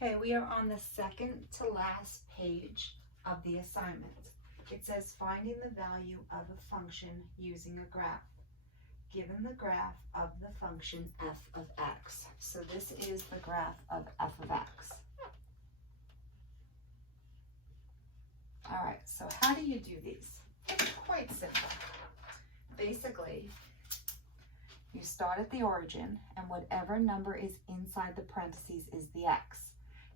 Okay, we are on the second to last page of the assignment. It says finding the value of a function using a graph. Given the graph of the function f of x. So this is the graph of f of x. All right, so how do you do these? It's quite simple. Basically, you start at the origin, and whatever number is inside the parentheses is the x.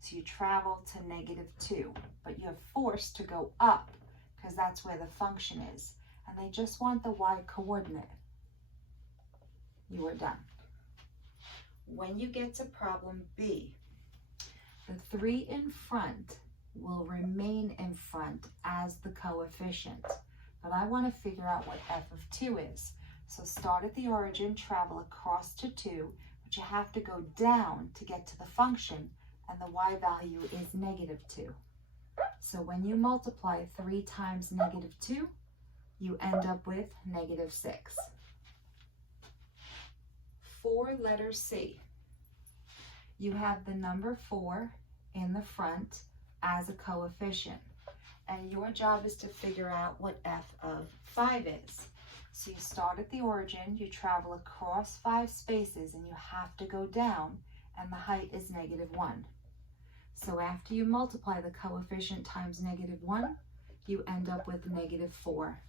So you travel to -2, but you're forced to go up because that's where the function is. And they just want the y coordinate. You are done. When you get to problem B, the 3 in front will remain in front as the coefficient. But I want to figure out what f of 2 is. So start at the origin, travel across to 2, but you have to go down to get to the function, and the y value is -2. So when you multiply 3 times -2, you end up with -6. For letter C, you have the number 4 in the front as a coefficient, and your job is to figure out what f of 5 is. So you start at the origin, you travel across 5 spaces, and you have to go down, and the height is -1. So after you multiply the coefficient times -1, you end up with -4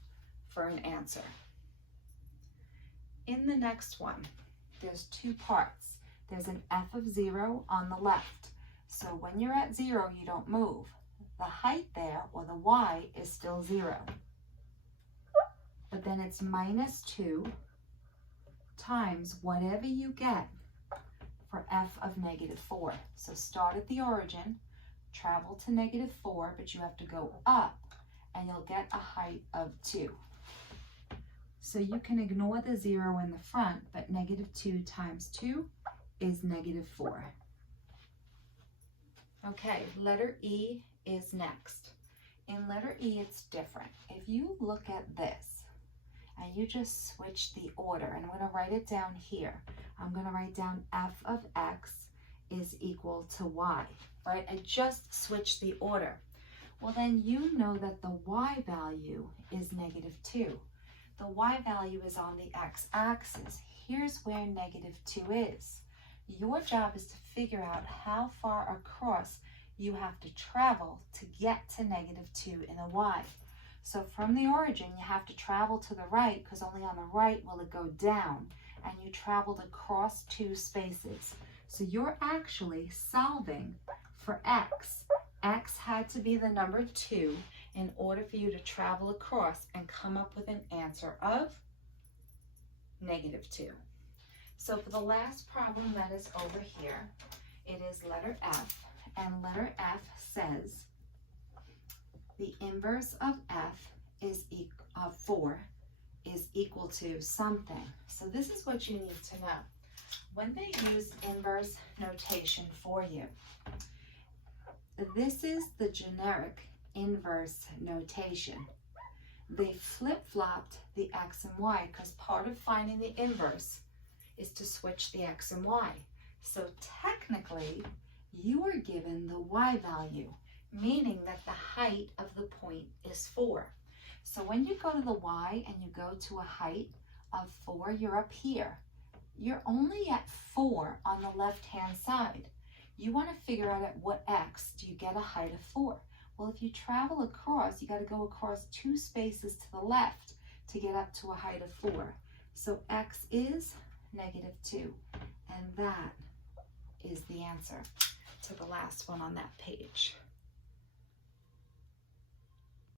for an answer. In the next one, there's 2 parts. There's an f of 0 on the left. So when you're at 0, you don't move. The height there, or the y, is still 0. But then it's -2 times whatever you get for f of -4. So start at the origin, travel to -4, but you have to go up, and you'll get a height of 2. So you can ignore the 0 in the front, but -2 times 2 is -4. Okay, letter E is next. In letter E, it's different. If you look at this, and you just switch the order, and I'm going to write it down here. I'm going to write down f of x is equal to y, right? I just switched the order. Well, then you know that the y value is -2. The y value is on the x-axis. Here's where -2 is. Your job is to figure out how far across you have to travel to get to -2 in the y. So from the origin, you have to travel to the right, because only on the right will it go down, and you traveled across 2 spaces. So you're actually solving for x. X had to be the number 2 in order for you to travel across and come up with an answer of -2. So for the last problem that is over here, it is letter F, and letter F says the inverse of f of 4 is equal to something. So this is what you need to know. When they use inverse notation for you, this is the generic inverse notation. They flip-flopped the x and y, because part of finding the inverse is to switch the x and y. So technically, you are given the y value, meaning that the height of the point is 4. So when you go to the y and you go to a height of 4, you're up here. You're only at 4 on the left-hand side. You want to figure out at what x do you get a height of 4? Well, if you travel across, you got to go across 2 spaces to the left to get up to a height of 4. So x is -2, and that is the answer to the last one on that page.